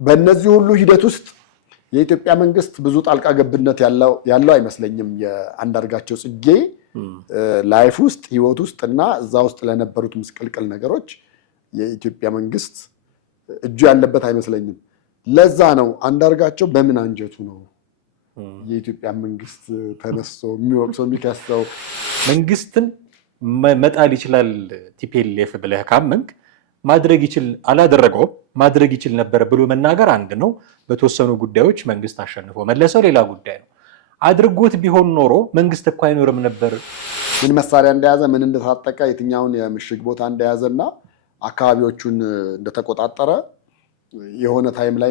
በእነዚህ ሁሉ ሂደት ውስጥ የኢትዮጵያ መንግስት ብዙ ጣልቃ ገብነት ያለው አይመስለኝም። የአንዳርጋቸው ጽጌ ላይፍ ውስጥ ህይወት ውስጥ እና እዛ ውስጥ ለነበሩት ምስቅልቅል ነገሮች የኢትዮጵያ መንግስት እጁ ያለበት አይመስለኝም። ለዛ ነው አንዳርጋቸው በምን አንጀቱ ነው የኢትዮጵያ መንግስት ተነስቶ የሚወቅሰው የሚከሰው? መንግስትን መጣል ይችላል ቲፒኤልኤፍ ብለህ ካመንክ ማድረግ ይችል አላደረገውም ማድረግ ይችል ነበር ብሎ መናገር አንድ ነው። በተወሰኑ ጉዳዮች መንግስት አሸንፎ መለሰው ሌላ ጉዳይ ነው። አድርጎት ቢሆን ኖሮ መንግስት እኮ አይኖርም ነበር። ምን መሳሪያ እንደያዘ ምን እንደታጠቀ የትኛውን የምሽግ ቦታ እንደያዘና አካባቢዎቹን እንደተቆጣጠረ የሆነ ታይም ላይ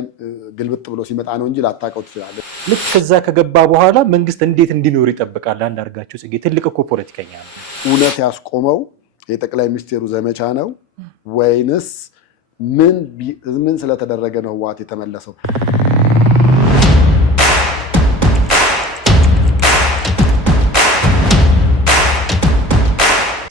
ግልብጥ ብሎ ሲመጣ ነው እንጂ ላታውቀው ትችላለህ። ልክ ከዛ ከገባ በኋላ መንግስት እንዴት እንዲኖር ይጠብቃል? አንዳርጋቸው ጽጌ ትልቅ እኮ ፖለቲከኛ ነው። እውነት ያስቆመው የጠቅላይ ሚኒስትሩ ዘመቻ ነው ወይንስ ምን ስለተደረገ ነው ህወሓት የተመለሰው?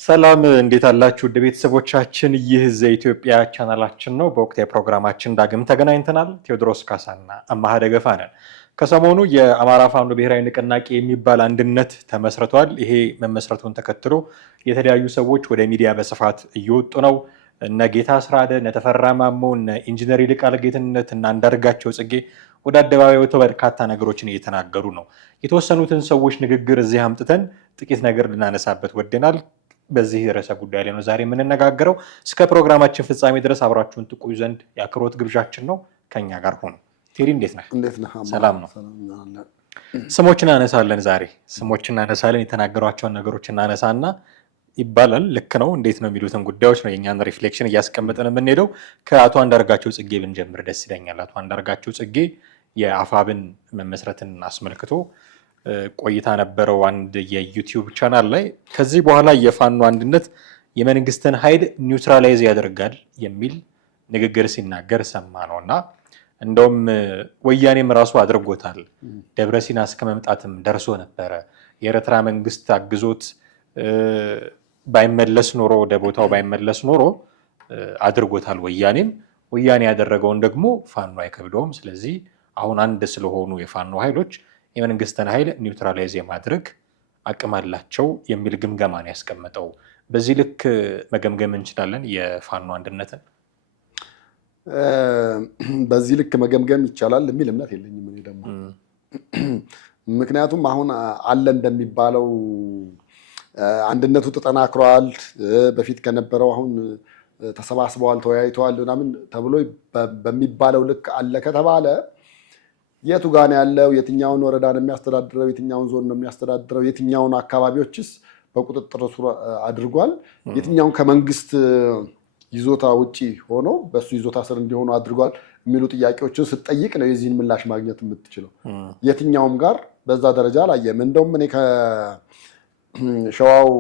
ሰላም እንዴት አላችሁ? ውድ ቤተሰቦቻችን፣ ይህ ዘኢትዮጵያ ቻናላችን ነው። በወቅታዊ ፕሮግራማችን ዳግም ተገናኝተናል። ቴዎድሮስ ካሳና አማሃ ደገፋ ነን። ከሰሞኑ የአማራ ፋኖ ብሔራዊ ንቅናቄ የሚባል አንድነት ተመስርቷል። ይሄ መመስረቱን ተከትሎ የተለያዩ ሰዎች ወደ ሚዲያ በስፋት እየወጡ ነው። እነ ጌታ አስራደ፣ እነ ተፈራ ማሞ፣ እነ ኢንጂነር ይልቃል ጌትነት እና አንዳርጋቸው ጽጌ ወደ አደባባይ ወጥተው በርካታ ነገሮችን እየተናገሩ ነው። የተወሰኑትን ሰዎች ንግግር እዚህ አምጥተን ጥቂት ነገር ልናነሳበት ወደናል። በዚህ ርዕሰ ጉዳይ ላይ ነው ዛሬ የምንነጋገረው። እስከ ፕሮግራማችን ፍጻሜ ድረስ አብራችሁን ትቆዩ ዘንድ የአክብሮት ግብዣችን ነው። ከኛ ጋር ሆኑ። ቴሪ እንዴት ነህ? ሰላም ነው። ስሞችን እናነሳለን። ዛሬ ስሞችን እናነሳለን። የተናገሯቸውን ነገሮች እናነሳና ይባላል ልክ ነው እንዴት ነው የሚሉትን ጉዳዮች ነው የእኛን ሪፍሌክሽን እያስቀመጥን የምንሄደው። ከአቶ አንዳርጋቸው ጽጌ ብንጀምር ደስ ይለኛል። አቶ አንዳርጋቸው ጽጌ የአፋብን መመስረትን አስመልክቶ ቆይታ ነበረው አንድ የዩቲዩብ ቻናል ላይ። ከዚህ በኋላ የፋኖ አንድነት የመንግስትን ኃይል ኒውትራላይዝ ያደርጋል የሚል ንግግር ሲናገር ሰማ ነው እና እንደውም ወያኔም ራሱ አድርጎታል። ደብረ ሲና እስከ መምጣትም ደርሶ ነበረ። የኤርትራ መንግስት አግዞት ባይመለስ ኖሮ ወደ ቦታው ባይመለስ ኖሮ አድርጎታል ወያኔም። ወያኔ ያደረገውን ደግሞ ፋኖ አይከብደውም። ስለዚህ አሁን አንድ ስለሆኑ የፋኖ ኃይሎች የመንግስትን ኃይል ኒውትራላይዝ የማድረግ አቅም አላቸው የሚል ግምገማን ያስቀመጠው። በዚህ ልክ መገምገም እንችላለን የፋኖ አንድነትን። በዚህ ልክ መገምገም ይቻላል የሚል እምነት የለኝም እኔ ደግሞ። ምክንያቱም አሁን አለ እንደሚባለው አንድነቱ ተጠናክሯል፣ በፊት ከነበረው አሁን ተሰባስበዋል፣ ተወያይተዋል ምናምን ተብሎ በሚባለው ልክ አለ ከተባለ የቱ ጋር ነው ያለው? የትኛውን ወረዳ ነው የሚያስተዳድረው? የትኛውን ዞን ነው የሚያስተዳድረው? የትኛውን አካባቢዎችስ በቁጥጥር ስር አድርጓል? የትኛውን ከመንግስት ይዞታ ውጪ ሆኖ በሱ ይዞታ ስር እንዲሆኑ አድርጓል? የሚሉ ጥያቄዎችን ስትጠይቅ ነው የዚህን ምላሽ ማግኘት የምትችለው። የትኛውም ጋር በዛ ደረጃ አላየም። እንደውም እኔ ከሸዋው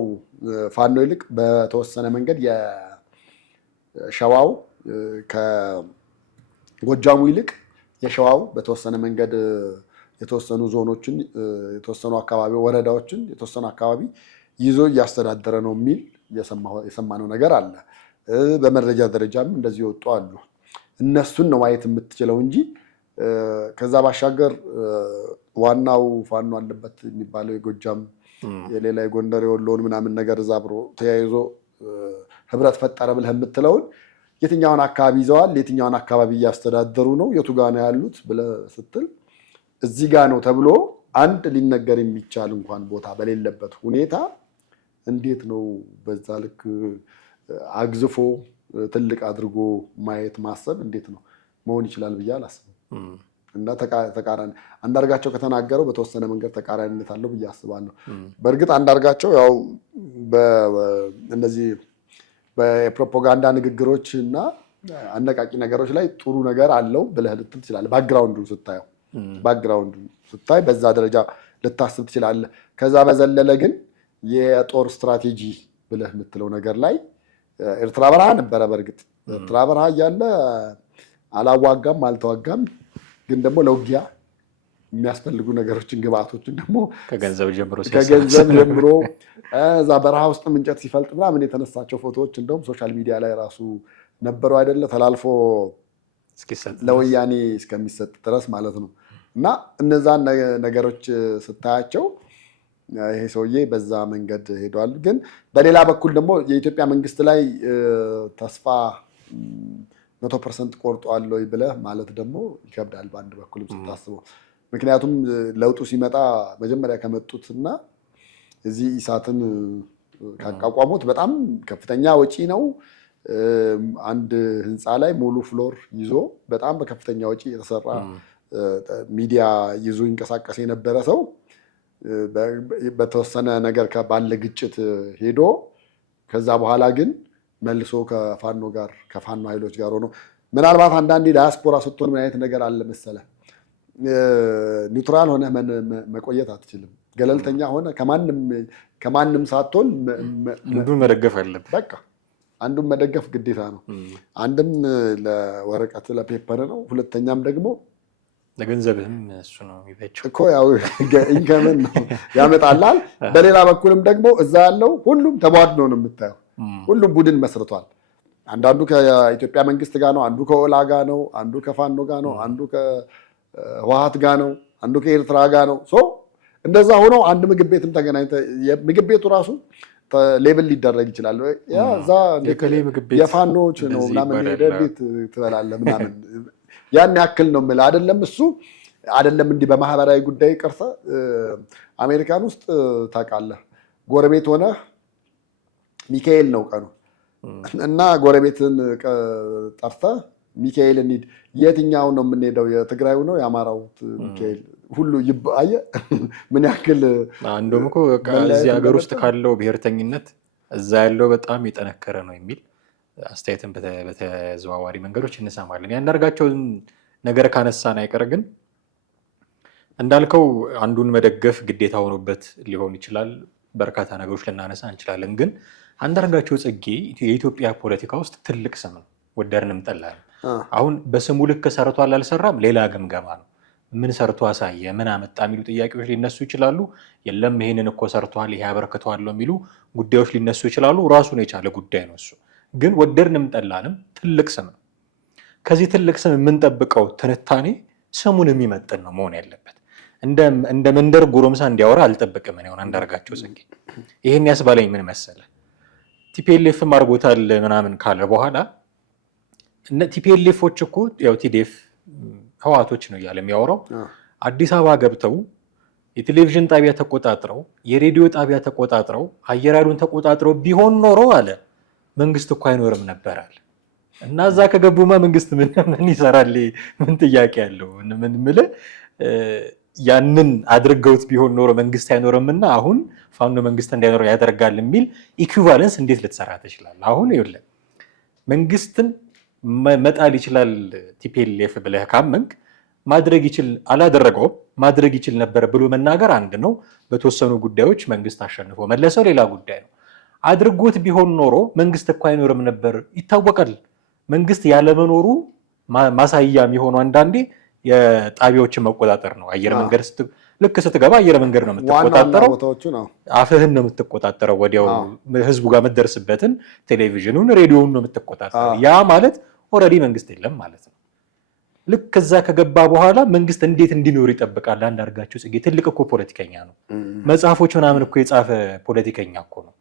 ፋኖ ይልቅ በተወሰነ መንገድ የሸዋው ከጎጃሙ ይልቅ የሸዋው በተወሰነ መንገድ የተወሰኑ ዞኖችን የተወሰኑ አካባቢ ወረዳዎችን የተወሰኑ አካባቢ ይዞ እያስተዳደረ ነው የሚል የሰማነው ነገር አለ። በመረጃ ደረጃም እንደዚህ ወጡ አሉ። እነሱን ነው ማየት የምትችለው እንጂ ከዛ ባሻገር ዋናው ፋኖ አለበት የሚባለው የጎጃም የሌላ የጎንደር የወሎን ምናምን ነገር እዛ አብሮ ተያይዞ ህብረት ፈጠረ ብለህ የምትለውን የትኛውን አካባቢ ይዘዋል፣ የትኛውን አካባቢ እያስተዳደሩ ነው፣ የቱ ጋ ነው ያሉት ብለህ ስትል እዚህ ጋ ነው ተብሎ አንድ ሊነገር የሚቻል እንኳን ቦታ በሌለበት ሁኔታ እንዴት ነው በዛ ልክ አግዝፎ ትልቅ አድርጎ ማየት ማሰብ እንዴት ነው መሆን ይችላል ብዬ አላስብም። እና ተቃራኒ አንዳርጋቸው ከተናገረው በተወሰነ መንገድ ተቃራኒነት አለው ብዬ አስባለሁ። በእርግጥ አንዳርጋቸው ያው እነዚህ በፕሮፓጋንዳ ንግግሮች እና አነቃቂ ነገሮች ላይ ጥሩ ነገር አለው ብለህ ልትል ትችላለህ። ባክግራውንዱን ስታይ በዛ ደረጃ ልታስብ ትችላለህ። ከዛ በዘለለ ግን የጦር ስትራቴጂ ብለህ የምትለው ነገር ላይ ኤርትራ በረሃ ነበረ። በእርግጥ ኤርትራ በረሃ እያለ አላዋጋም አልተዋጋም፣ ግን ደግሞ ለውጊያ የሚያስፈልጉ ነገሮችን ግብአቶችን ደግሞ ከገንዘብ ጀምሮ እዛ በረሃ ውስጥ እንጨት ሲፈልጥ ምናምን የተነሳቸው ፎቶዎች እንደውም ሶሻል ሚዲያ ላይ ራሱ ነበሩ አይደለ? ተላልፎ ለወያኔ እስከሚሰጥ ድረስ ማለት ነው። እና እነዛን ነገሮች ስታያቸው ይሄ ሰውዬ በዛ መንገድ ሄዷል። ግን በሌላ በኩል ደግሞ የኢትዮጵያ መንግስት ላይ ተስፋ 100% ቆርጧል ወይ ብለህ ማለት ደግሞ ይከብዳል በአንድ በኩልም ስታስበው። ምክንያቱም ለውጡ ሲመጣ መጀመሪያ ከመጡትና እዚህ ኢሳትን ካቋቋሙት በጣም ከፍተኛ ወጪ ነው። አንድ ህንፃ ላይ ሙሉ ፍሎር ይዞ በጣም በከፍተኛ ወጪ የተሰራ ሚዲያ ይዞ ይንቀሳቀስ የነበረ ሰው በተወሰነ ነገር ባለ ግጭት ሄዶ ከዛ በኋላ ግን መልሶ ከፋኖ ኃይሎች ጋር ሆኖ ምናልባት አንዳንዴ ዳያስፖራ ስትሆን ምን አይነት ነገር አለ መሰለ፣ ኒውትራል ሆነ መቆየት አትችልም። ገለልተኛ ሆነ ከማንም ሳትሆን አንዱን መደገፍ አለብህ። በቃ አንዱን መደገፍ ግዴታ ነው። አንድም ለወረቀት ለፔፐር ነው፣ ሁለተኛም ደግሞ ለገንዘብህም እሱ ነው የሚበጀው እኮ ያው ኢንከምን ነው ያመጣላል። በሌላ በኩልም ደግሞ እዛ ያለው ሁሉም ተቧድኖ ነው የምታየው። ሁሉም ቡድን መስርቷል። አንዳንዱ ከኢትዮጵያ መንግስት ጋር ነው፣ አንዱ ከኦላ ጋር ነው፣ አንዱ ከፋኖ ጋር ነው፣ አንዱ ከህወሓት ጋር ነው፣ አንዱ ከኤርትራ ጋር ነው። እንደዛ ሆኖ አንድ ምግብ ቤትም ተገናኝተ ምግብ ቤቱ ራሱ ሌብል ሊደረግ ይችላል። እዛ የፋኖች ነው ምናምን ሄደህ ቤት ትበላለህ ምናምን ያን ያክል ነው የምልህ። አይደለም እሱ አይደለም እንዲህ በማህበራዊ ጉዳይ ቀርተ አሜሪካን ውስጥ ታውቃለህ፣ ጎረቤት ሆነህ ሚካኤል ነው ቀኑ እና ጎረቤትን ጠርተህ ሚካኤል እንሂድ፣ የትኛው ነው የምንሄደው? የትግራዩ ነው የአማራው ሚካኤል ሁሉ አየህ ምን ያክል። እንደውም እኮ እዚህ ሀገር ውስጥ ካለው ብሔርተኝነት እዛ ያለው በጣም የጠነከረ ነው የሚል አስተያየትን በተዘዋዋሪ መንገዶች እንሰማለን። ያንዳርጋቸውን ነገር ካነሳን አይቀር ግን እንዳልከው አንዱን መደገፍ ግዴታ ሆኖበት ሊሆን ይችላል። በርካታ ነገሮች ልናነሳ እንችላለን። ግን አንዳርጋቸው ጽጌ የኢትዮጵያ ፖለቲካ ውስጥ ትልቅ ስም ነው፣ ወደድንም ጠላንም። አሁን በስሙ ልክ ሰርቷል አልሰራም ሌላ ግምገማ ነው። ምን ሰርቶ አሳየ፣ ምን አመጣ የሚሉ ጥያቄዎች ሊነሱ ይችላሉ። የለም ይሄንን እኮ ሰርቷል፣ ይሄ አበርክቷል የሚሉ ጉዳዮች ሊነሱ ይችላሉ። ራሱን የቻለ ጉዳይ ነው እሱ። ግን ወደድንም ጠላንም ትልቅ ስም ነው። ከዚህ ትልቅ ስም የምንጠብቀው ትንታኔ ስሙን የሚመጥን ነው መሆን ያለበት። እንደ መንደር ጎረምሳ እንዲያወራ አልጠብቅም። ሆን አንዳርጋቸው ጽጌ ይሄን ያስባለኝ ምን መሰለ፣ ቲፒኤልኤፍም አድርጎታል ምናምን ካለ በኋላ ቲፒኤልኤፎች እኮ ያው ቲዲኤፍ ህዋቶች ነው እያለ የሚያወራው አዲስ አበባ ገብተው የቴሌቪዥን ጣቢያ ተቆጣጥረው የሬዲዮ ጣቢያ ተቆጣጥረው አየር ኃይሉን ተቆጣጥረው ቢሆን ኖሮ አለ መንግስት እኮ አይኖርም ነበር አለ። እና እዛ ከገቡማ መንግስት ምን ይሰራል? ምን ጥያቄ ያለው? ምን ምልህ ያንን አድርገውት ቢሆን ኖሮ መንግስት አይኖርምና አሁን ፋኖ መንግስት እንዳይኖር ያደርጋል የሚል ኢኩቫለንስ እንዴት ልትሰራ ትችላለህ? አሁን ይኸውልህ መንግስትን መጣል ይችላል ቲፒኤልኤፍ ብለህ ካመንክ ማድረግ ይችል አላደረገውም ማድረግ ይችል ነበር ብሎ መናገር አንድ ነው። በተወሰኑ ጉዳዮች መንግስት አሸንፎ መለሰው ሌላ ጉዳይ ነው። አድርጎት ቢሆን ኖሮ መንግስት እኮ አይኖርም ነበር ይታወቃል። መንግስት ያለመኖሩ ማሳያ የሚሆነው አንዳንዴ የጣቢያዎችን መቆጣጠር ነው። አየር መንገድ ልክ ስትገባ አየር መንገድ ነው የምትቆጣጠረው፣ አፍህን ነው የምትቆጣጠረው፣ ወዲያው ህዝቡ ጋር የምትደርስበትን ቴሌቪዥኑን ሬዲዮውን ነው የምትቆጣጠረው። ያ ማለት ኦልሬዲ መንግስት የለም ማለት ነው። ልክ ከዛ ከገባ በኋላ መንግስት እንዴት እንዲኖር ይጠብቃል? አንዳርጋቸው ጽጌ ትልቅ እኮ ፖለቲከኛ ነው። መጽሐፎች ምናምን እኮ የጻፈ ፖለቲከኛ እኮ ነው።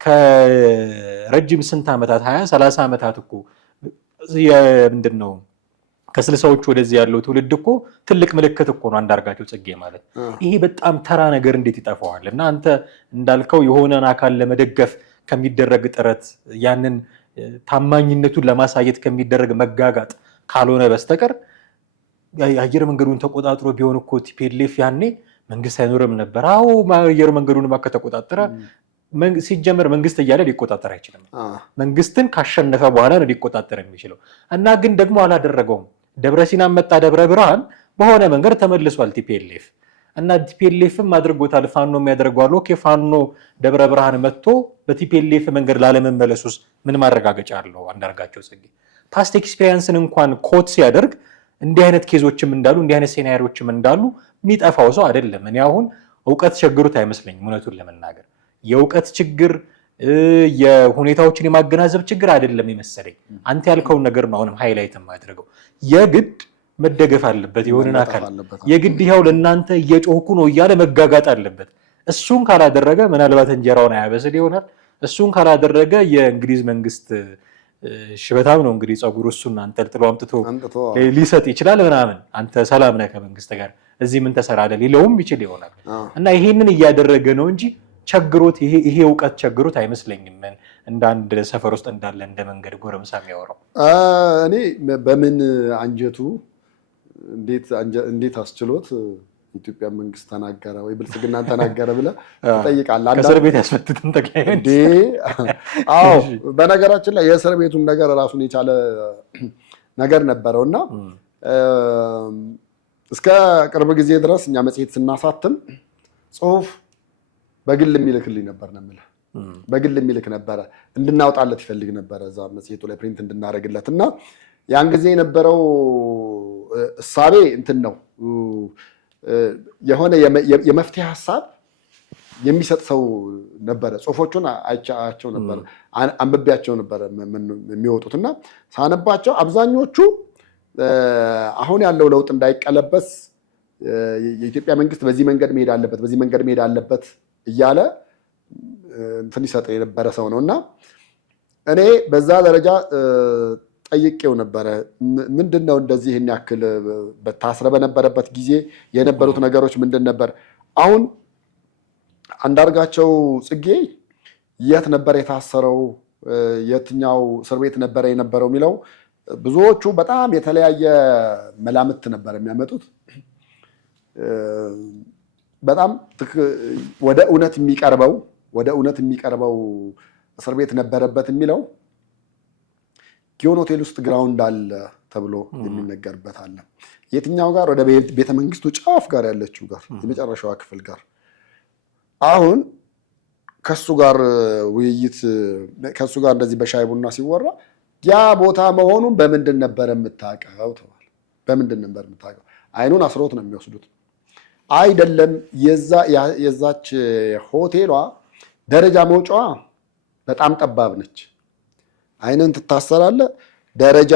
ከረጅም ስንት ዓመታት 20-30 ዓመታት እኮ ምንድን ነው ከስልሳዎቹ ወደዚህ ያለው ትውልድ እኮ ትልቅ ምልክት እኮ ነው አንዳርጋቸው ጽጌ ማለት። ይሄ በጣም ተራ ነገር እንዴት ይጠፋዋል? እና አንተ እንዳልከው የሆነን አካል ለመደገፍ ከሚደረግ ጥረት ያንን ታማኝነቱን ለማሳየት ከሚደረግ መጋጋጥ ካልሆነ በስተቀር የአየር መንገዱን ተቆጣጥሮ ቢሆን እኮ ቲፒኤልኤፍ ያኔ መንግስት አይኖርም ነበር። አዎ አየር መንገዱን ከተቆጣጠረ ሲጀመር መንግስት እያለ ሊቆጣጠር አይችልም። መንግስትን ካሸነፈ በኋላ ነው ሊቆጣጠር የሚችለው። እና ግን ደግሞ አላደረገውም። ደብረ ሲና መጣ፣ ደብረ ብርሃን በሆነ መንገድ ተመልሷል ቲፒኤልኤፍ። እና ቲፒኤልኤፍም አድርጎታል፣ ፋኖ የሚያደርገዋል። ኦኬ ፋኖ ደብረ ብርሃን መጥቶ በቲፒኤልኤፍ መንገድ ላለመመለሱስ ምን ማረጋገጫ አለው? አንዳርጋቸው ጽጌ ፓስት ኤክስፔሪየንስን እንኳን ኮት ሲያደርግ እንዲህ አይነት ኬዞችም እንዳሉ እንዲህ አይነት ሴናሪዎችም እንዳሉ የሚጠፋው ሰው አይደለም። እኔ አሁን እውቀት ቸግሩት አይመስለኝም እውነቱን ለመናገር። የእውቀት ችግር የሁኔታዎችን የማገናዘብ ችግር አይደለም የመሰለኝ። አንተ ያልከውን ነገር ነው አሁንም ሃይላይት የማድረገው። የግድ መደገፍ አለበት የሆነን አካል የግድ ይኸው ለእናንተ እየጮህኩ ነው እያለ መጋጋጥ አለበት። እሱን ካላደረገ ምናልባት እንጀራውን አያበስል ይሆናል። እሱን ካላደረገ የእንግሊዝ መንግስት ሽበታም ነው እንግዲህ ጸጉሩ እሱን አንጠልጥሎ አምጥቶ ሊሰጥ ይችላል ምናምን። አንተ ሰላም ነህ ከመንግስት ጋር እዚህ ምን ተሰራለ ሊለውም ይችል ይሆናል። እና ይሄንን እያደረገ ነው እንጂ ቸግሮት ይሄ እውቀት ቸግሮት አይመስለኝም። እንደ አንድ ሰፈር ውስጥ እንዳለ እንደ መንገድ ጎረምሳ የሚያወራው እኔ በምን አንጀቱ እንዴት አስችሎት ኢትዮጵያ መንግስት ተናገረ ወይ ብልጽግናን ተናገረ ብለህ ትጠይቃለህ። ከእስር ቤት ያስፈትትን ጠቅላይ እንዴ? አዎ፣ በነገራችን ላይ የእስር ቤቱን ነገር ራሱን የቻለ ነገር ነበረውና እስከ ቅርብ ጊዜ ድረስ እኛ መጽሔት ስናሳትም ጽሁፍ በግል የሚልክልኝ ነበር ነው የምልህ። በግል የሚልክ ነበረ፣ እንድናውጣለት ይፈልግ ነበረ እዛ መጽሔቱ ላይ ፕሪንት እንድናደርግለት እና ያን ጊዜ የነበረው እሳቤ እንትን ነው የሆነ የመፍትሄ ሀሳብ የሚሰጥ ሰው ነበረ። ጽሁፎቹን አይቻቸው ነበር፣ አንብቤያቸው ነበር የሚወጡት እና ሳነባቸው አብዛኞቹ አሁን ያለው ለውጥ እንዳይቀለበስ የኢትዮጵያ መንግስት በዚህ መንገድ መሄድ አለበት እያለ እንትን ይሰጥ የነበረ ሰው ነው እና እኔ በዛ ደረጃ ጠይቄው ነበረ። ምንድነው እንደዚህ ይህን ያክል ታስረ በነበረበት ጊዜ የነበሩት ነገሮች ምንድን ነበር? አሁን አንዳርጋቸው ጽጌ የት ነበር የታሰረው? የትኛው እስር ቤት ነበረ የነበረው የሚለው ብዙዎቹ በጣም የተለያየ መላምት ነበር የሚያመጡት። በጣም ወደ እውነት የሚቀርበው እስር ቤት ነበረበት የሚለው ጊዮን ሆቴል ውስጥ ግራውንድ አለ ተብሎ የሚነገርበት አለ። የትኛው ጋር? ወደ ቤተ መንግስቱ ጫፍ ጋር ያለችው ጋር የመጨረሻዋ ክፍል ጋር። አሁን ከሱ ጋር ውይይት ከሱ ጋር እንደዚህ በሻይ ቡና ሲወራ ያ ቦታ መሆኑን በምንድን ነበር የምታውቀው ተባለ። በምንድን ነበር የምታውቀው? አይኑን አስሮት ነው የሚወስዱት። አይደለም የዛች ሆቴሏ ደረጃ መውጫዋ በጣም ጠባብ ነች። አይንን ትታሰራለህ። ደረጃ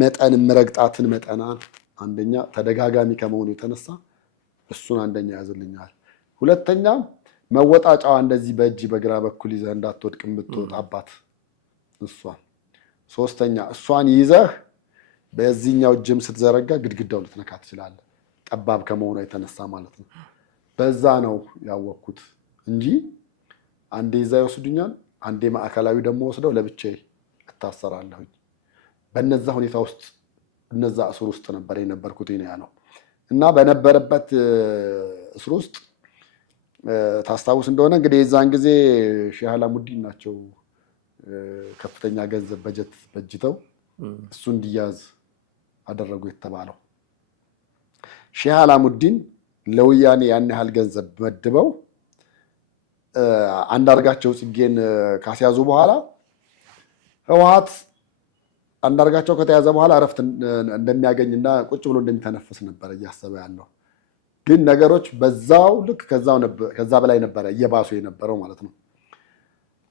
መጠን ምረግጣትን መጠናን አንደኛ ተደጋጋሚ ከመሆኑ የተነሳ እሱን አንደኛ ያዝልኛል። ሁለተኛ መወጣጫዋ እንደዚህ በእጅ በግራ በኩል ይዘህ እንዳትወድቅ የምትወጣባት እሷን። ሶስተኛ እሷን ይዘህ በዚህኛው እጅም ስትዘረጋ ግድግዳው ልትነካ ትችላለህ፣ ጠባብ ከመሆኑ የተነሳ ማለት ነው። በዛ ነው ያወቅኩት እንጂ አንዴ ይዛ ይወስዱኛል፣ አንዴ ማዕከላዊ ደግሞ ወስደው ለብቻዬ እታሰራለሁኝ። በነዛ ሁኔታ ውስጥ እነዛ እስር ውስጥ ነበር የነበርኩት ነው እና በነበረበት እስር ውስጥ ታስታውስ እንደሆነ እንግዲህ የዛን ጊዜ ሼህ አላሙዲን ናቸው ከፍተኛ ገንዘብ በጀት በጅተው እሱ እንዲያዝ አደረጉ የተባለው። ሼህ አላሙዲን ለወያኔ ያን ያህል ገንዘብ መድበው አንዳርጋቸው ጽጌን ካስያዙ በኋላ ህወሓት አንዳርጋቸው ከተያዘ በኋላ እረፍት እንደሚያገኝና ቁጭ ብሎ እንደሚተነፍስ ነበር እያሰበ ያለው። ግን ነገሮች በዛው ልክ ከዛ በላይ ነበረ እየባሱ የነበረው ማለት ነው።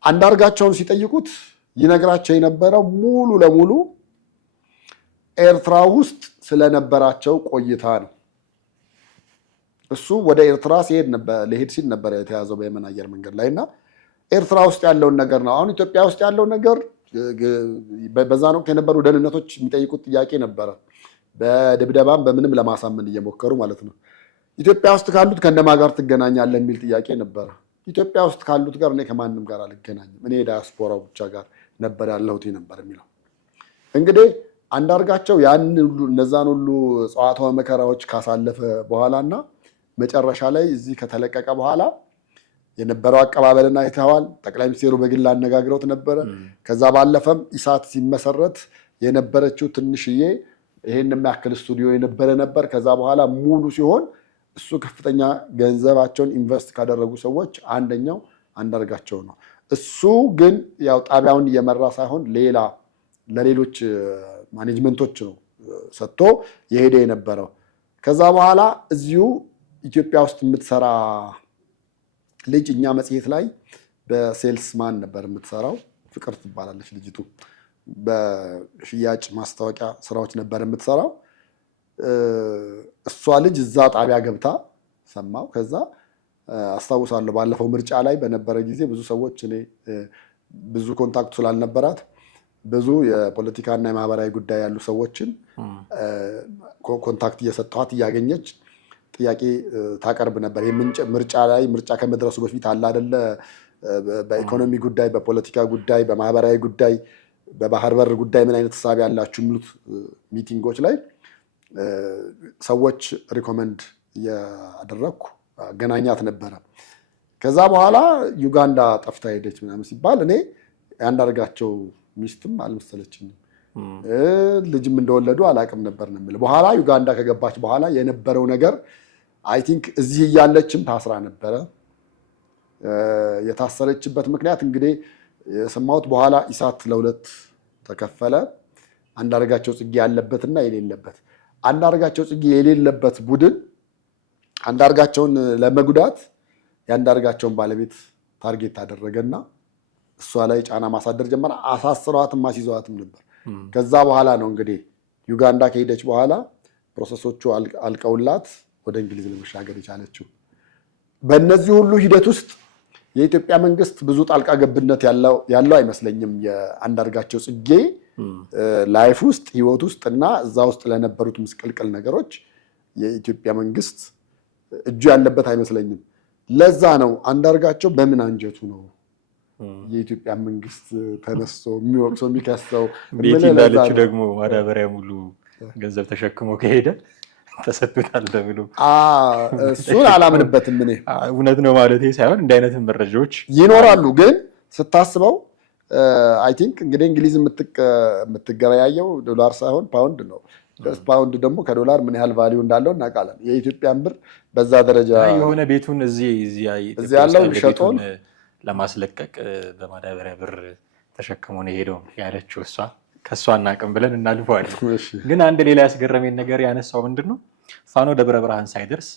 አንዳርጋቸውን ሲጠይቁት ይነግራቸው የነበረው ሙሉ ለሙሉ ኤርትራ ውስጥ ስለነበራቸው ቆይታ ነው። እሱ ወደ ኤርትራ ሊሄድ ሲል ነበር የተያዘው በየመን አየር መንገድ ላይ እና ኤርትራ ውስጥ ያለውን ነገር ነው። አሁን ኢትዮጵያ ውስጥ ያለው ነገር በዛን ወቅት የነበሩ ደህንነቶች የሚጠይቁት ጥያቄ ነበረ። በድብደባም በምንም ለማሳመን እየሞከሩ ማለት ነው። ኢትዮጵያ ውስጥ ካሉት ከነማ ጋር ትገናኛለህ የሚል ጥያቄ ነበረ። ኢትዮጵያ ውስጥ ካሉት ጋር እኔ ከማንም ጋር አልገናኝም፣ እኔ ዳያስፖራው ብቻ ጋር ነበር ያለሁት ነበር የሚለው። እንግዲህ አንዳርጋቸው እነዛን ሁሉ ጸዋትወ መከራዎች ካሳለፈ በኋላና መጨረሻ ላይ እዚህ ከተለቀቀ በኋላ የነበረው አቀባበልና አይተዋል። ጠቅላይ ሚኒስትሩ በግል አነጋግረውት ነበረ። ከዛ ባለፈም ኢሳት ሲመሰረት የነበረችው ትንሽዬ ይሄን የሚያክል ስቱዲዮ የነበረ ነበር። ከዛ በኋላ ሙሉ ሲሆን እሱ ከፍተኛ ገንዘባቸውን ኢንቨስት ካደረጉ ሰዎች አንደኛው አንዳርጋቸው ነው። እሱ ግን ያው ጣቢያውን እየመራ ሳይሆን ለሌሎች ማኔጅመንቶች ነው ሰጥቶ የሄደ የነበረው። ከዛ በኋላ እዚሁ ኢትዮጵያ ውስጥ የምትሰራ ልጅ እኛ መጽሔት ላይ በሴልስማን ነበር የምትሰራው። ፍቅር ትባላለች ልጅቱ። በሽያጭ ማስታወቂያ ስራዎች ነበር የምትሰራው። እሷ ልጅ እዛ ጣቢያ ገብታ ሰማው። ከዛ አስታውሳለሁ ባለፈው ምርጫ ላይ በነበረ ጊዜ ብዙ ሰዎች እኔ ብዙ ኮንታክት ስላልነበራት ብዙ የፖለቲካና የማህበራዊ ጉዳይ ያሉ ሰዎችን ኮንታክት እየሰጠኋት እያገኘች ጥያቄ ታቀርብ ነበር። ምርጫ ከመድረሱ በፊት አለ አይደለ፣ በኢኮኖሚ ጉዳይ፣ በፖለቲካ ጉዳይ፣ በማህበራዊ ጉዳይ፣ በባህር በር ጉዳይ ምን አይነት ሀሳብ ያላችሁ የሚሉት ሚቲንጎች ላይ ሰዎች ሪኮመንድ እያደረግኩ ገናኛት ነበረ። ከዛ በኋላ ዩጋንዳ ጠፍታ ሄደች ምናምን ሲባል እኔ ያንዳርጋቸው ሚስትም አልመሰለችኝም፣ ልጅም እንደወለዱ አላቅም ነበር ነው የምልህ። በኋላ ዩጋንዳ ከገባች በኋላ የነበረው ነገር አይ ቲንክ እዚህ እያለችም ታስራ ነበረ። የታሰረችበት ምክንያት እንግዲህ የሰማሁት በኋላ ኢሳት ለሁለት ተከፈለ። አንዳርጋቸው ጽጌ ያለበትና የሌለበት። አንዳርጋቸው ጽጌ የሌለበት ቡድን አንዳርጋቸውን ለመጉዳት የአንዳርጋቸውን ባለቤት ታርጌት አደረገና እሷ ላይ ጫና ማሳደር ጀመረ። አሳስረዋትም አስይዘዋትም ነበር። ከዛ በኋላ ነው እንግዲህ ዩጋንዳ ከሄደች በኋላ ፕሮሰሶቹ አልቀውላት ወደ እንግሊዝ ለመሻገር የቻለችው። በእነዚህ ሁሉ ሂደት ውስጥ የኢትዮጵያ መንግስት ብዙ ጣልቃ ገብነት ያለው አይመስለኝም። የአንዳርጋቸው ጽጌ ላይፍ ውስጥ ህይወት ውስጥ እና እዛ ውስጥ ለነበሩት ምስቅልቅል ነገሮች የኢትዮጵያ መንግስት እጁ ያለበት አይመስለኝም። ለዛ ነው አንዳርጋቸው በምን አንጀቱ ነው የኢትዮጵያ መንግስት ተነስቶ የሚወቅሰው የሚከሰው? ቤቲ እንዳለችው ደግሞ ማዳበሪያ ሙሉ ገንዘብ ተሸክሞ ከሄደ ተሰጥቶታል ተብሎ እሱን አላምንበትም። እኔ እውነት ነው ማለት ሳይሆን እንዲህ አይነት መረጃዎች ይኖራሉ። ግን ስታስበው አይ ቲንክ እንግዲህ እንግሊዝ የምትገበያየው ዶላር ሳይሆን ፓውንድ ነው። ፓውንድ ደግሞ ከዶላር ምን ያህል ቫሊዩ እንዳለው እናውቃለን። የኢትዮጵያን ብር በዛ ደረጃ የሆነ ቤቱን እዚህ ያለው ሸጦን ለማስለቀቅ በማዳበሪያ ብር ተሸክሞ ነው የሄደው ያለችው እሷ። ከእሷ እናቅም ብለን እናልፈዋለን። ግን አንድ ሌላ ያስገረሜን ነገር ያነሳው ምንድን ነው፣ ፋኖ ደብረ ብርሃን ሳይደርስ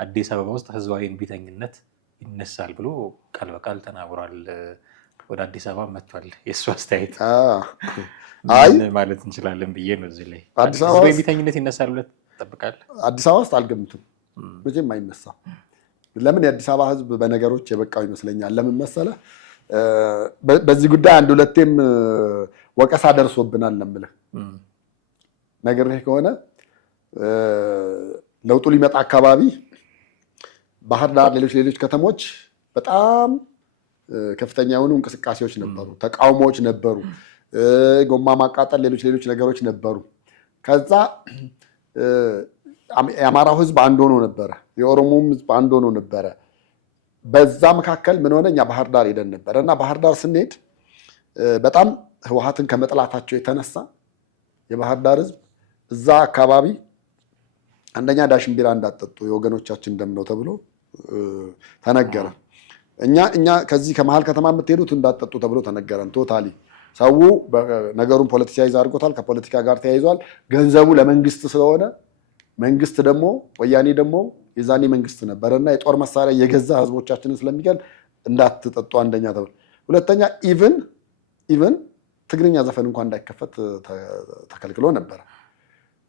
አዲስ አበባ ውስጥ ህዝባዊ እምቢተኝነት ይነሳል ብሎ ቃል በቃል ተናግሯል። ወደ አዲስ አበባ መጥቷል። የእሱ አስተያየት ማለት እንችላለን ብዬ ነው። እዚህ ላይ ህዝባዊ እምቢተኝነት ይነሳል ብለህ ትጠብቃለህ? አዲስ አበባ ውስጥ አልገምትም፣ መቼም አይነሳም። ለምን? የአዲስ አበባ ህዝብ በነገሮች የበቃው ይመስለኛል። ለምን መሰለህ? በዚህ ጉዳይ አንድ ሁለቴም ወቀሳ ደርሶብናል ነው የምልህ። ነግሬህ ከሆነ ለውጡ ሊመጣ አካባቢ ባህር ዳር፣ ሌሎች ከተሞች በጣም ከፍተኛ የሆኑ እንቅስቃሴዎች ነበሩ፣ ተቃውሞዎች ነበሩ፣ ጎማ ማቃጠል፣ ሌሎች ነገሮች ነበሩ። ከዛ የአማራው ህዝብ አንድ ሆኖ ነበረ፣ የኦሮሞም ህዝብ አንድ ሆኖ ነበረ። በዛ መካከል ምን ሆነ? እኛ ባህር ዳር ሄደን ነበረ እና ባህር ዳር ስንሄድ በጣም ህወሓትን ከመጥላታቸው የተነሳ የባህር ዳር ህዝብ እዛ አካባቢ አንደኛ ዳሽን ቢራ እንዳጠጡ የወገኖቻችን ደም ነው ተብሎ ተነገረ። እኛ ከዚህ ከመሀል ከተማ የምትሄዱት እንዳጠጡ ተብሎ ተነገረን። ቶታሊ ሰው ነገሩን ፖለቲሳይዝ አድርጎታል። ከፖለቲካ ጋር ተያይዟል። ገንዘቡ ለመንግስት ስለሆነ መንግስት ደግሞ ወያኔ ደግሞ የዛኔ መንግስት ነበረ እና የጦር መሳሪያ የገዛ ህዝቦቻችንን ስለሚገል እንዳትጠጡ አንደኛ ተብሎ፣ ሁለተኛ ኢቭን ትግርኛ ዘፈን እንኳን እንዳይከፈት ተከልክሎ ነበረ።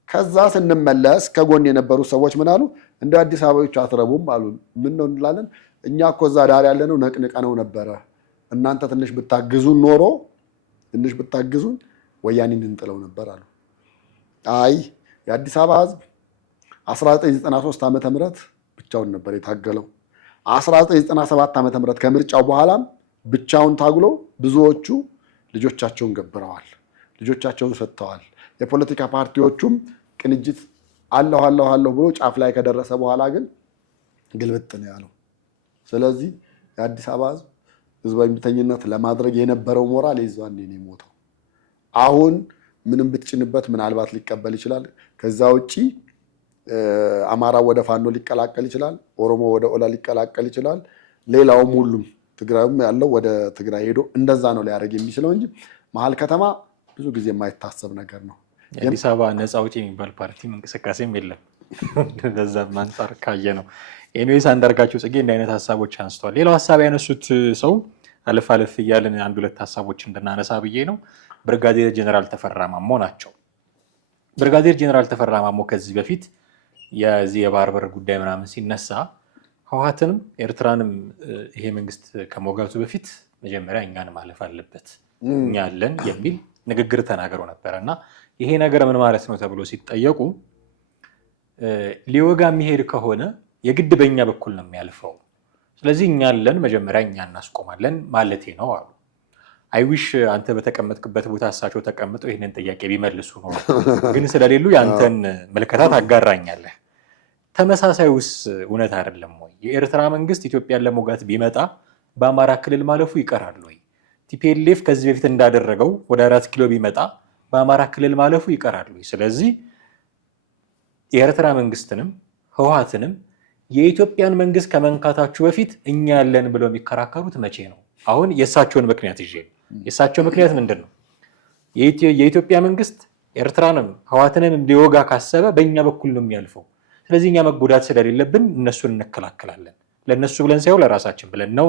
ከዛ ስንመለስ ከጎን የነበሩ ሰዎች ምን አሉ? እንደ አዲስ አበቦች አትረቡም አሉ። ምን ነው እንላለን? እኛ እኮ እዛ ዳር ያለነው ነቅንቀነው ነበረ። እናንተ ትንሽ ብታግዙን ኖሮ ትንሽ ብታግዙን ወያኔን እንጥለው ነበር አሉ። አይ የአዲስ አበባ ህዝብ 1993 ዓመተ ምህረት ብቻውን ነበር የታገለው። 1997 ዓመተ ምህረት ከምርጫው በኋላም ብቻውን ታግሎ ብዙዎቹ ልጆቻቸውን ገብረዋል፣ ልጆቻቸውን ሰጥተዋል። የፖለቲካ ፓርቲዎቹም ቅንጅት አለሁ ብሎ ጫፍ ላይ ከደረሰ በኋላ ግን ግልብጥ ነው ያለው። ስለዚህ የአዲስ አበባ ህዝብ ህዝባዊ እምቢተኝነት ለማድረግ የነበረው ሞራል የዛኔ ነው የሞተው። አሁን ምንም ብትጭንበት ምናልባት ሊቀበል ይችላል። ከዛ ውጪ አማራ ወደ ፋኖ ሊቀላቀል ይችላል፣ ኦሮሞ ወደ ኦላ ሊቀላቀል ይችላል። ሌላውም ሁሉም ትግራይም ያለው ወደ ትግራይ ሄዶ እንደዛ ነው ሊያደርግ የሚችለው እንጂ መሀል ከተማ ብዙ ጊዜ የማይታሰብ ነገር ነው። የአዲስ አበባ ነፃ አውጪ የሚባል ፓርቲም እንቅስቃሴም የለም። በዛ አንጻር ካየ ነው። ኤኒዌይስ አንዳርጋቸው ጽጌ እንዲህ አይነት ሀሳቦች አንስተዋል። ሌላው ሀሳብ ያነሱት ሰው አልፍ እያልን አንድ ሁለት ሀሳቦች እንድናነሳ ብዬ ነው። ብርጋዴር ጀነራል ተፈራ ማሞ ናቸው። ብርጋዴር ጀነራል ተፈራ ማሞ ከዚህ በፊት የዚህ የባህር በር ጉዳይ ምናምን ሲነሳ ህወሓትንም ኤርትራንም ይሄ መንግስት ከመውጋቱ በፊት መጀመሪያ እኛን ማለፍ አለበት እኛ አለን የሚል ንግግር ተናግረው ነበረ እና ይሄ ነገር ምን ማለት ነው ተብሎ ሲጠየቁ ሊወጋ የሚሄድ ከሆነ የግድ በእኛ በኩል ነው የሚያልፈው፣ ስለዚህ እኛ አለን መጀመሪያ እኛ እናስቆማለን ማለቴ ነው አሉ። አይዊሽ አንተ በተቀመጥክበት ቦታ እሳቸው ተቀምጠው ይህንን ጥያቄ ቢመልሱ ነው፣ ግን ስለሌሉ የአንተን ምልከታ ታጋራኛለህ። ተመሳሳዩስ እውነት አይደለም ወይ? የኤርትራ መንግስት ኢትዮጵያን ለመውጋት ቢመጣ በአማራ ክልል ማለፉ ይቀራል ወይ? ቲፒኤልኤፍ ከዚህ በፊት እንዳደረገው ወደ 4 ኪሎ ቢመጣ በአማራ ክልል ማለፉ ይቀራል ወይ? ስለዚህ የኤርትራ መንግስትንም ህወሓትንም የኢትዮጵያን መንግስት ከመንካታችሁ በፊት እኛ ያለን ብለው የሚከራከሩት መቼ ነው? አሁን የእሳቸውን ምክንያት ይዤ የእሳቸው ምክንያት ምንድን ነው? የኢትዮጵያ መንግስት ኤርትራንም ህወሓትንም ሊወጋ ካሰበ በእኛ በኩል ነው የሚያልፈው፣ ስለዚህ እኛ መጎዳት ስለሌለብን እነሱን እንከላከላለን። ለእነሱ ብለን ሳይሆን ለራሳችን ብለን ነው።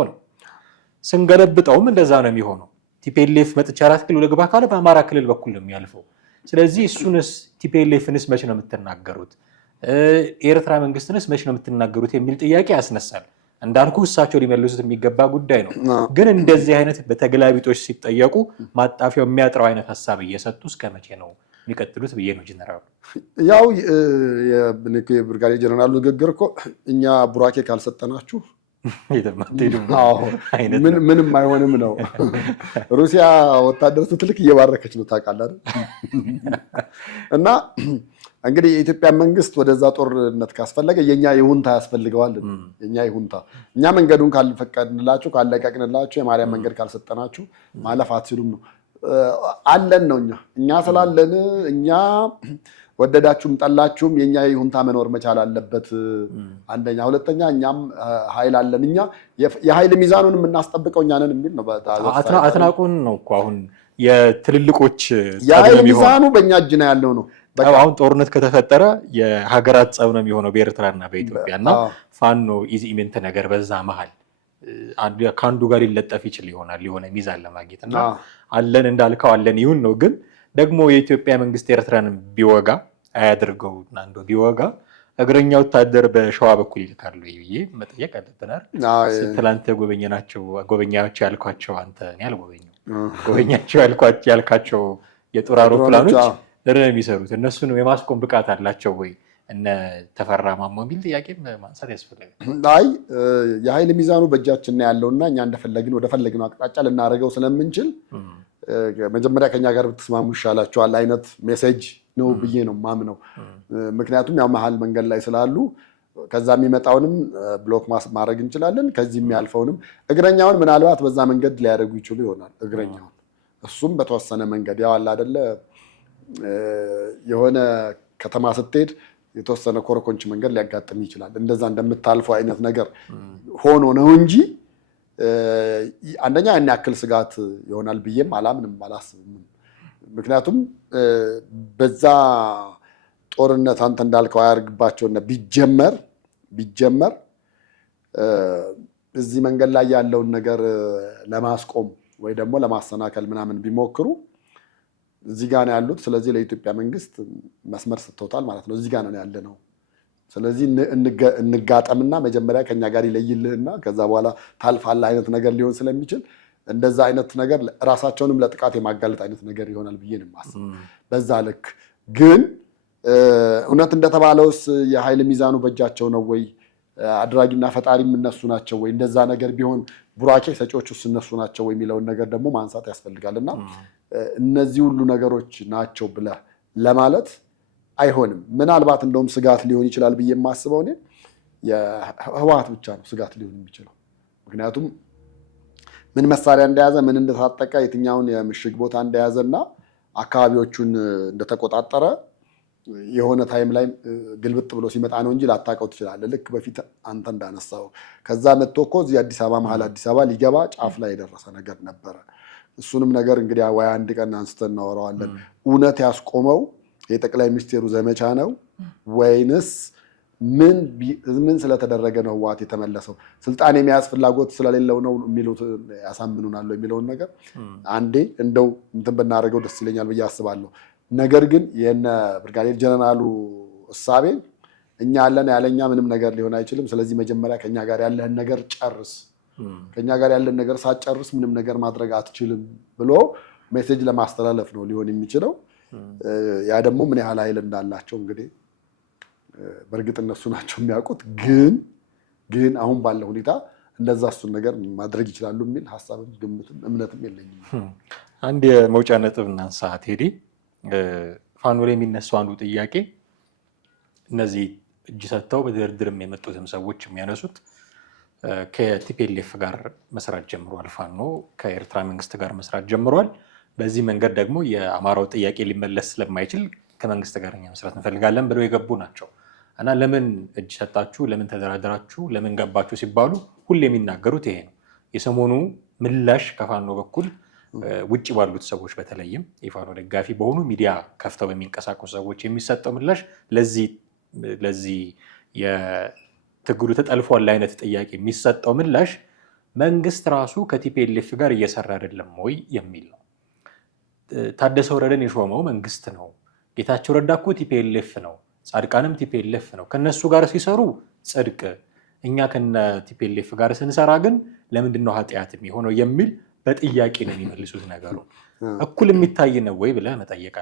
ስንገለብጠውም እንደዛ ነው የሚሆነው። ቲፒኤልኤፍ መጥቻ 4 ኪሎ ልግባ ካለ በአማራ ክልል በኩል ነው የሚያልፈው። ስለዚህ እሱንስ ቲፒኤልኤፍንስ መች ነው የምትናገሩት? ኤርትራ መንግስትንስ መች ነው የምትናገሩት የሚል ጥያቄ ያስነሳል። እንዳልኩ እሳቸው ሊመልሱት የሚገባ ጉዳይ ነው። ግን እንደዚህ አይነት በተገላቢጦች ሲጠየቁ ማጣፊያው የሚያጥረው አይነት ሀሳብ እየሰጡ እስከ መቼ ነው የሚቀጥሉት ብዬ ነው። ጀነራሉ ያው የብርጋዴር ጀነራሉ ንግግር እኮ እኛ ቡራኬ ካልሰጠናችሁ ምንም አይሆንም ነው። ሩሲያ ወታደር ስትልክ እየባረከች ነው ታውቃለህ። እና እንግዲህ የኢትዮጵያ መንግስት ወደዛ ጦርነት ካስፈለገ የኛ ይሁንታ ያስፈልገዋል። የኛ ይሁንታ እኛ መንገዱን ካልፈቀድንላችሁ ካልለቀቅንላችሁ የማርያም መንገድ ካልሰጠናችሁ ማለፍ አትችሉም ነው አለን ነው። እኛ ስላለን እኛ ወደዳችሁም ጠላችሁም የኛ ይሁንታ መኖር መቻል አለበት። አንደኛ። ሁለተኛ እኛም ኃይል አለን። እኛ የኃይል ሚዛኑን የምናስጠብቀው እኛ ነን የሚል ነው። አትናቁን ነው እኮ አሁን የትልልቆች የኃይል ሚዛኑ በእኛ እጅ ነው ያለው ነው። አሁን ጦርነት ከተፈጠረ የሀገራት ጸብ ነው የሚሆነው በኤርትራና በኢትዮጵያ እና ፋኖ ኢዚ ኢሜንት ነገር በዛ መሀል ከአንዱ ጋር ሊለጠፍ ይችል ይሆናል የሆነ ሚዛን ለማግኘት እና አለን እንዳልከው አለን ይሁን ነው። ግን ደግሞ የኢትዮጵያ መንግስት ኤርትራን ቢወጋ አያድርገው እና እንደው ቢወጋ እግረኛ ወታደር በሸዋ በኩል ይልካሉ ብዬ መጠየቅ አለብናል። ትላንት ጎበኛቸው ያልኳቸው አንተ እኔ አልጎበኘው ጎበኛቸው ያልካቸው የጦር አውሮፕላኖች የሚሰሩት እነሱን የማስቆም ብቃት አላቸው ወይ እነ ተፈራ ማሞ የሚል ጥያቄ ማንሳት ያስፈልጋል። አይ የኃይል ሚዛኑ በእጃችን ያለውና እኛ እንደፈለግን ወደፈለግነው አቅጣጫ ልናደርገው ስለምንችል መጀመሪያ ከኛ ጋር ብትስማሙ ይሻላቸዋል አይነት ሜሴጅ ነው ብዬ ነው ማምነው። ምክንያቱም ያው መሀል መንገድ ላይ ስላሉ ከዛ የሚመጣውንም ብሎክ ማድረግ እንችላለን። ከዚህ የሚያልፈውንም እግረኛውን ምናልባት በዛ መንገድ ሊያደርጉ ይችሉ ይሆናል። እግረኛውን እሱም በተወሰነ መንገድ ያው አለ አይደለ የሆነ ከተማ ስትሄድ የተወሰነ ኮረኮንች መንገድ ሊያጋጥም ይችላል። እንደዛ እንደምታልፈው አይነት ነገር ሆኖ ነው እንጂ አንደኛ ያን ያክል ስጋት ይሆናል ብዬም አላምንም አላስብም። ምክንያቱም በዛ ጦርነት አንተ እንዳልከው አያርግባቸውና ቢጀመር እዚህ መንገድ ላይ ያለውን ነገር ለማስቆም ወይ ደግሞ ለማሰናከል ምናምን ቢሞክሩ እዚህ ጋር ነው ያሉት። ስለዚህ ለኢትዮጵያ መንግስት መስመር ስተውታል ማለት ነው። እዚህ ጋር ነው ያለ ነው። ስለዚህ እንጋጠምና መጀመሪያ ከኛ ጋር ይለይልህና ከዛ በኋላ ታልፋለህ አይነት ነገር ሊሆን ስለሚችል እንደዛ አይነት ነገር ራሳቸውንም ለጥቃት የማጋለጥ አይነት ነገር ይሆናል ብዬ ነው የማስበው። በዛ ልክ ግን እውነት እንደተባለውስ የኃይል ሚዛኑ በእጃቸው ነው ወይ አድራጊና ፈጣሪም እነሱ ናቸው ወይ? እንደዛ ነገር ቢሆን ቡራኬ ሰጪዎቹስ እነሱ ናቸው ወይ የሚለውን ነገር ደግሞ ማንሳት ያስፈልጋልና እነዚህ ሁሉ ነገሮች ናቸው ብለህ ለማለት አይሆንም። ምናልባት እንደውም ስጋት ሊሆን ይችላል ብዬ የማስበው እኔ የህወሓት ብቻ ነው ስጋት ሊሆን የሚችለው። ምክንያቱም ምን መሳሪያ እንደያዘ ምን እንደታጠቀ የትኛውን የምሽግ ቦታ እንደያዘና አካባቢዎቹን እንደተቆጣጠረ የሆነ ታይም ላይ ግልብጥ ብሎ ሲመጣ ነው እንጂ ላታውቀው ትችላለህ። ልክ በፊት አንተ እንዳነሳው ከዛ መጥቶ እኮ እዚህ አዲስ አበባ መሀል አዲስ አበባ ሊገባ ጫፍ ላይ የደረሰ ነገር ነበረ። እሱንም ነገር እንግዲህ ወይ አንድ ቀን አንስተን እናወራዋለን። እውነት ያስቆመው የጠቅላይ ሚኒስቴሩ ዘመቻ ነው ወይንስ ምን ስለተደረገ ነው ህወሓት የተመለሰው? ስልጣን የመያዝ ፍላጎት ስለሌለው ነው የሚሉት ያሳምኑናል የሚለውን ነገር አንዴ እንደው እንትን ብናደርገው ደስ ይለኛል ብዬ አስባለሁ። ነገር ግን የነ ብርጋዴር ጀነራሉ እሳቤ እኛ ያለን ያለኛ ምንም ነገር ሊሆን አይችልም፣ ስለዚህ መጀመሪያ ከኛ ጋር ያለህን ነገር ጨርስ፣ ከኛ ጋር ያለን ነገር ሳትጨርስ ምንም ነገር ማድረግ አትችልም ብሎ ሜሴጅ ለማስተላለፍ ነው ሊሆን የሚችለው። ያ ደግሞ ምን ያህል ኃይል እንዳላቸው እንግዲህ በእርግጥ እነሱ ናቸው የሚያውቁት። ግን አሁን ባለው ሁኔታ እንደዛ እሱን ነገር ማድረግ ይችላሉ የሚል ሀሳብም ግምትም እምነትም የለኝም። አንድ የመውጫ ነጥብ እናንሳ ቴዲ። ፋኖ ላይ የሚነሳው አንዱ ጥያቄ እነዚህ እጅ ሰጥተው በድርድርም የመጡትም ሰዎች የሚያነሱት ከቲፒኤልኤፍ ጋር መስራት ጀምሯል፣ ፋኖ ከኤርትራ መንግስት ጋር መስራት ጀምሯል። በዚህ መንገድ ደግሞ የአማራው ጥያቄ ሊመለስ ስለማይችል ከመንግስት ጋር እኛ መስራት እንፈልጋለን ብለው የገቡ ናቸው እና ለምን እጅ ሰጣችሁ፣ ለምን ተደራደራችሁ፣ ለምን ገባችሁ ሲባሉ ሁሌ የሚናገሩት ይሄ ነው። የሰሞኑ ምላሽ ከፋኖ በኩል ውጭ ባሉት ሰዎች በተለይም የፋኖ ደጋፊ በሆኑ ሚዲያ ከፍተው በሚንቀሳቀሱ ሰዎች የሚሰጠው ምላሽ ለዚህ የትግሉ ተጠልፏል አይነት ጥያቄ የሚሰጠው ምላሽ መንግስት ራሱ ከቲፒኤልኤፍ ጋር እየሰራ አይደለም ወይ የሚል ነው። ታደሰ ወረደን የሾመው መንግስት ነው። ጌታቸው ረዳ እኮ ቲፒኤልኤፍ ነው፣ ጻድቃንም ቲፒኤልኤፍ ነው። ከነሱ ጋር ሲሰሩ ጽድቅ፣ እኛ ከነ ቲፒኤልኤፍ ጋር ስንሰራ ግን ለምንድን ነው ኃጢአት የሚሆነው የሚል በጥያቄ ነው የሚመልሱት። ነገሩ እኩል የሚታይ ነው ወይ ብለህ መጠየቅ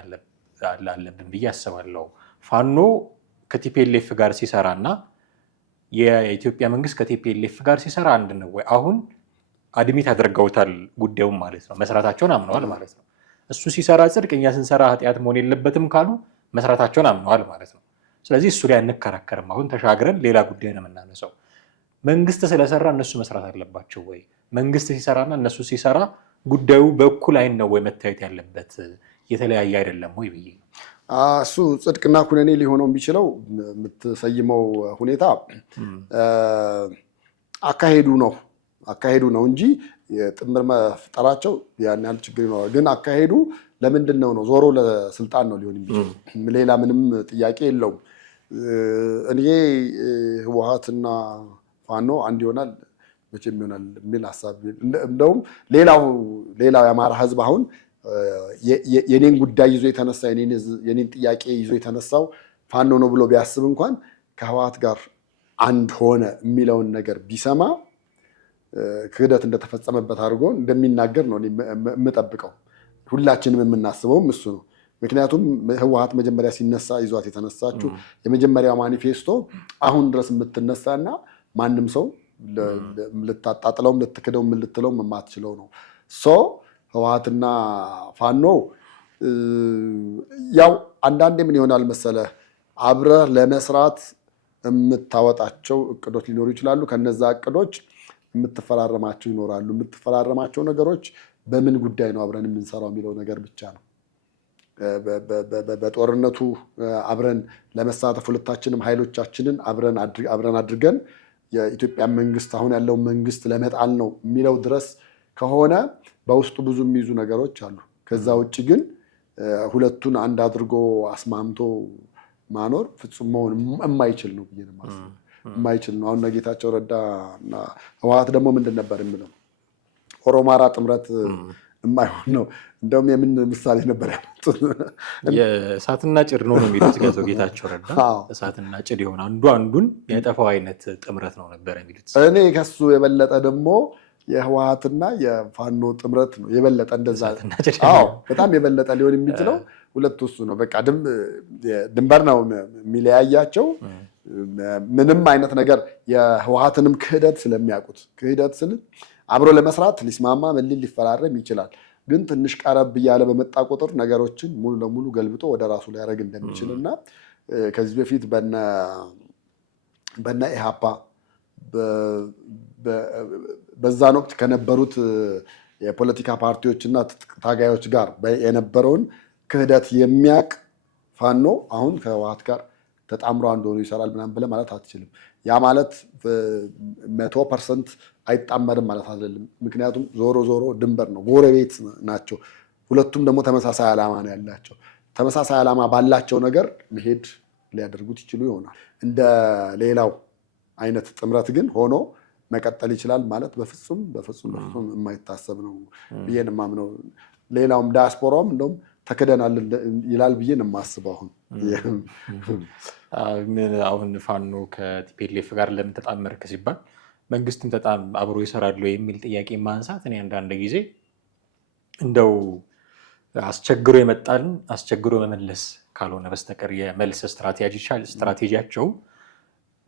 አለብን ብዬ አስባለሁ። ፋኖ ከቲፒኤልኤፍ ጋር ሲሰራ እና የኢትዮጵያ መንግስት ከቲፒኤልኤፍ ጋር ሲሰራ አንድ ነው ወይ? አሁን አድሚት አድርገውታል ጉዳዩም ማለት ነው። መስራታቸውን አምነዋል ማለት ነው። እሱ ሲሰራ ጽድቅ፣ እኛ ስንሰራ ኃጢአት መሆን የለበትም ካሉ መስራታቸውን አምነዋል ማለት ነው። ስለዚህ እሱ ላይ አንከራከርም። አሁን ተሻግረን ሌላ ጉዳይ ነው የምናነሳው። መንግስት ስለሰራ እነሱ መስራት አለባቸው ወይ? መንግስት ሲሰራና እነሱ ሲሰራ ጉዳዩ በእኩል አይን ነው ወይ መታየት ያለበት? የተለያየ አይደለም ወይ ብዬ ነው። እሱ ጽድቅና ኩነኔ ሊሆነው የሚችለው የምትሰይመው ሁኔታ አካሄዱ ነው እንጂ የጥምር መፍጠራቸው ያን ያህል ችግር ይኖራል። ግን አካሄዱ ለምንድን ነው ዞሮ ለስልጣን ነው ሊሆን የሚችለው። ሌላ ምንም ጥያቄ የለውም። እኔ ህወሓትና ፋኖ አንድ ይሆናል መቼም ይሆናል የሚል ሀሳብ እንደውም ሌላው የአማራ ህዝብ አሁን የኔን ጉዳይ ይዞ የተነሳ የኔን ጥያቄ ይዞ የተነሳው ፋኖ ነው ብሎ ቢያስብ እንኳን ከህወሓት ጋር አንድ ሆነ የሚለውን ነገር ቢሰማ ክህደት እንደተፈጸመበት አድርጎ እንደሚናገር ነው የምጠብቀው። ሁላችንም የምናስበውም እሱ ነው። ምክንያቱም ህወሓት መጀመሪያ ሲነሳ ይዟት የተነሳችው የመጀመሪያው ማኒፌስቶ አሁን ድረስ የምትነሳና ማንም ሰው ልታጣጥለውም ልትክደውም ልትለውም የማትችለው ነው። ህወሓትና ፋኖ ያው አንዳንዴ ምን ይሆናል መሰለህ፣ አብረህ ለመስራት የምታወጣቸው እቅዶች ሊኖሩ ይችላሉ። ከነዛ እቅዶች የምትፈራረማቸው ይኖራሉ። የምትፈራረማቸው ነገሮች በምን ጉዳይ ነው አብረን የምንሰራው የሚለው ነገር ብቻ ነው። በጦርነቱ አብረን ለመሳተፍ ሁለታችንም ኃይሎቻችንን አብረን አድርገን የኢትዮጵያ መንግስት አሁን ያለውን መንግስት ለመጣል ነው የሚለው ድረስ ከሆነ በውስጡ ብዙ የሚይዙ ነገሮች አሉ። ከዛ ውጭ ግን ሁለቱን አንድ አድርጎ አስማምቶ ማኖር ፍጹም መሆን የማይችል ነው ብዬ ነው የማስበው። የማይችል ነው። አሁን ጌታቸው ረዳ እና ህወሓት ደግሞ ምንድን ነበር የምለው ኦሮማራ ጥምረት የማይሆን ነው። እንደውም የምን ምሳሌ ነበር ያመጡት? የእሳትና ጭድ ነው የሚሉት ጌታቸው ረዳ። እሳትና ጭድ የሆነ አንዱ አንዱን የጠፋው አይነት ጥምረት ነው ነበር የሚሉት። እኔ ከሱ የበለጠ ደግሞ የህወሓትና የፋኖ ጥምረት ነው የበለጠ እንደዛ። በጣም የበለጠ ሊሆን የሚችለው ሁለቱ እሱ ነው። በቃ ድንበር ነው የሚለያያቸው። ምንም አይነት ነገር የህወሓትንም ክህደት ስለሚያውቁት ክህደት ስል አብሮ ለመስራት ሊስማማ መሊል ሊፈራረም ይችላል። ግን ትንሽ ቀረብ እያለ በመጣ ቁጥር ነገሮችን ሙሉ ለሙሉ ገልብጦ ወደ ራሱ ሊያደርግ እንደሚችል እና ከዚህ በፊት በነ ኢሃፓ በዛን ወቅት ከነበሩት የፖለቲካ ፓርቲዎችና ታጋዮች ጋር የነበረውን ክህደት የሚያውቅ ፋኖ አሁን ከህወሓት ጋር ተጣምሮ አንድ ሆኖ ይሰራል ምናምን ብለህ ማለት አትችልም። ያ ማለት 100% አይጣመርም ማለት አይደለም። ምክንያቱም ዞሮ ድንበር ነው፣ ጎረቤት ናቸው። ሁለቱም ደግሞ ተመሳሳይ ዓላማ ነው ያላቸው። ተመሳሳይ ዓላማ ባላቸው ነገር መሄድ ሊያደርጉት ይችሉ ይሆናል። እንደ ሌላው አይነት ጥምረት ግን ሆኖ መቀጠል ይችላል ማለት በፍጹም የማይታሰብ ነው ብዬ ነው የማምነው። ሌላውም ዳያስፖራውም እንደውም ተክደናል ይላል ብዬ ነው የማስበው። አሁን ፋኖ ከቲፒኤልኤፍ ጋር ለምን ተጣመርክ ሲባል መንግስትን በጣም አብሮ ይሰራሉ የሚል ጥያቄ ማንሳት እኔ አንዳንድ ጊዜ እንደው አስቸግሮ የመጣልን አስቸግሮ መመለስ ካልሆነ በስተቀር የመልስ ስትራቴጂያቸው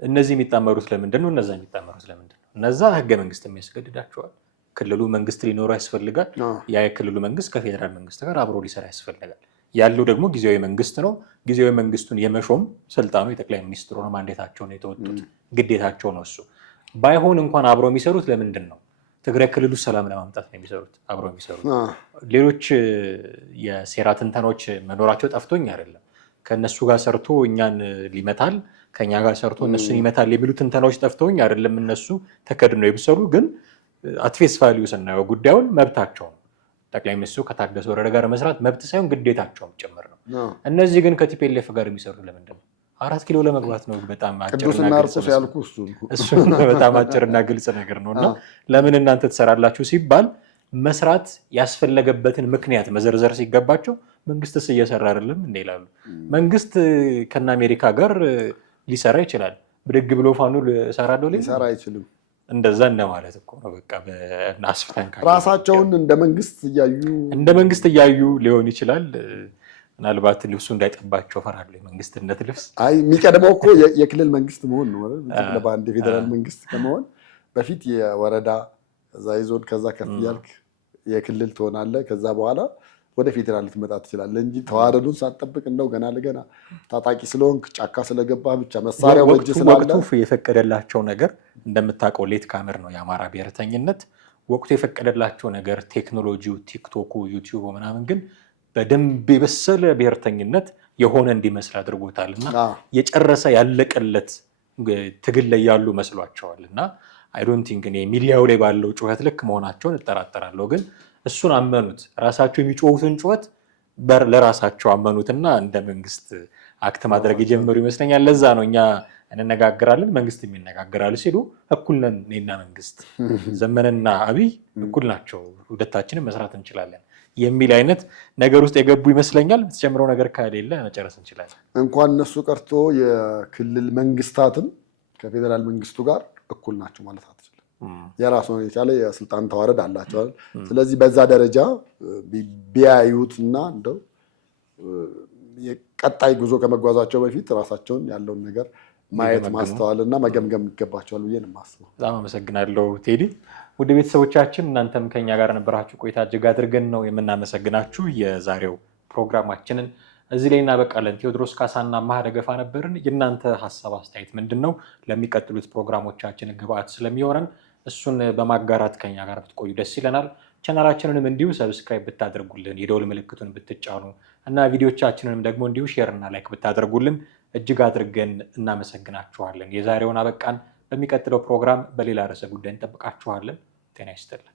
እነዚህ የሚጣመሩት ለምንድን ነው? እነዛ የሚጣመሩት ለምንድን ነው? እነዛ ህገ መንግስት የሚያስገድዳቸዋል። ክልሉ መንግስት ሊኖረው ያስፈልጋል። ያ የክልሉ መንግስት ከፌዴራል መንግስት ጋር አብሮ ሊሰራ ያስፈልጋል። ያለው ደግሞ ጊዜያዊ መንግስት ነው። ጊዜያዊ መንግስቱን የመሾም ስልጣኑ የጠቅላይ ሚኒስትሩ ነው። ማንዴታቸውን የተወጡት ግዴታቸው ነው። እሱ ባይሆን እንኳን አብረው የሚሰሩት ለምንድን ነው? ትግራይ ክልሉ ሰላም ለማምጣት ነው የሚሰሩት አብረው የሚሰሩት። ሌሎች የሴራ ትንተኖች መኖራቸው ጠፍቶኝ አይደለም። ከእነሱ ጋር ሰርቶ እኛን ሊመታል፣ ከኛ ጋር ሰርቶ እነሱን ይመታል የሚሉ ትንተናዎች ጠፍተውኝ አይደለም። እነሱ ተከድነው የብሰሩ ግን አትፌስ ቫሊዩ ስናየው ጉዳዩን መብታቸው ነው። ጠቅላይ ሚኒስትሩ ከታደሰ ወረደ ጋር መስራት መብት ሳይሆን ግዴታቸውም ጭምር ነው። እነዚህ ግን ከቲፒኤልኤፍ ጋር የሚሰሩ ለምንድን ነው? 4 ኪሎ ለመግባት ነው። በጣም በጣም አጭርና ግልጽ ነገር ነው። እና ለምን እናንተ ትሰራላችሁ ሲባል መስራት ያስፈለገበትን ምክንያት መዘርዘር ሲገባቸው መንግስትስ እየሰራ አይደለም እንደ ይላሉ። መንግስት ከነ አሜሪካ ጋር ሊሰራ ይችላል። ብድግ ብሎ ፋኖ ሊሰራ አይችልም። እንደዛ እንደማለት እኮ ነው። በቃ በአስፍተን ራሳቸውን እንደ መንግስት እያዩ ሊሆን ይችላል። ምናልባት ልብሱ እንዳይጠባቸው ፈራሉ። የመንግስትነት ልብስ የሚቀድመው እኮ የክልል መንግስት መሆን ነው። በአንድ የፌዴራል መንግስት ከመሆን በፊት የወረዳ ከዛ የዞን ከዛ ከፍ ያልክ የክልል ትሆናለህ። ከዛ በኋላ ወደ ፌዴራል ልትመጣ ትችላለህ እንጂ ተዋረዱን ሳትጠብቅ እንደው ገና ለገና ታጣቂ ስለሆንክ ጫካ ስለገባህ ብቻ መሳሪያው በእጅ ስላለ ወቅቱ የፈቀደላቸው ነገር እንደምታውቀው ሌት ካምር ነው የአማራ ብሔርተኝነት። ወቅቱ የፈቀደላቸው ነገር ቴክኖሎጂው፣ ቲክቶኩ፣ ዩቲዩብ ምናምን ግን በደንብ የበሰለ ብሔርተኝነት የሆነ እንዲመስል አድርጎታል እና የጨረሰ ያለቀለት ትግል ላይ ያሉ መስሏቸዋል። እና አይ ዶንት ቲንክ እኔ ሚዲያው ላይ ባለው ጩኸት ልክ መሆናቸውን እጠራጠራለሁ። ግን እሱን አመኑት። ራሳቸው የሚጮሁትን ጩኸት ለራሳቸው አመኑትና እንደ መንግስት አክት ማድረግ የጀመሩ ይመስለኛል። ለዛ ነው እኛ እንነጋገራለን መንግስት የሚነጋገራሉ ሲሉ እኩል ነን እኔና መንግስት፣ ዘመንና አብይ እኩል ናቸው፣ ሁለታችንም መስራት እንችላለን የሚል አይነት ነገር ውስጥ የገቡ ይመስለኛል። ተጨምረው ነገር ከሌለ መጨረስ እንችላለን። እንኳን እነሱ ቀርቶ የክልል መንግስታትም ከፌዴራል መንግስቱ ጋር እኩል ናቸው ማለት አትችልም። የራሱን የቻለ የስልጣን ተዋረድ አላቸዋል። ስለዚህ በዛ ደረጃ ቢያዩትና እንደው የቀጣይ ጉዞ ከመጓዛቸው በፊት ራሳቸውን ያለውን ነገር ማየት ማስተዋልና መገምገም ይገባቸዋል ብዬ ነው የማስበው። በጣም አመሰግናለሁ ቴዲ። ውድ ቤተሰቦቻችን እናንተም ከኛ ጋር ነበራችሁ ቆይታ እጅግ አድርገን ነው የምናመሰግናችሁ። የዛሬው ፕሮግራማችንን እዚህ ላይ እናበቃለን። ቴዎድሮስ ካሳና አማሃ ደገፋ ነበርን። የእናንተ ሀሳብ አስተያየት ምንድን ነው? ለሚቀጥሉት ፕሮግራሞቻችን ግብአት ስለሚሆነን እሱን በማጋራት ከኛ ጋር ብትቆዩ ደስ ይለናል። ቻናላችንንም እንዲሁ ሰብስክራይብ ብታደርጉልን፣ የደውል ምልክቱን ብትጫኑ እና ቪዲዮቻችንንም ደግሞ እንዲሁ ሼር እና ላይክ ብታደርጉልን እጅግ አድርገን እናመሰግናችኋለን። የዛሬውን አበቃን። በሚቀጥለው ፕሮግራም በሌላ ርዕሰ ጉዳይ እንጠብቃችኋለን። ጤና ይስጥልን።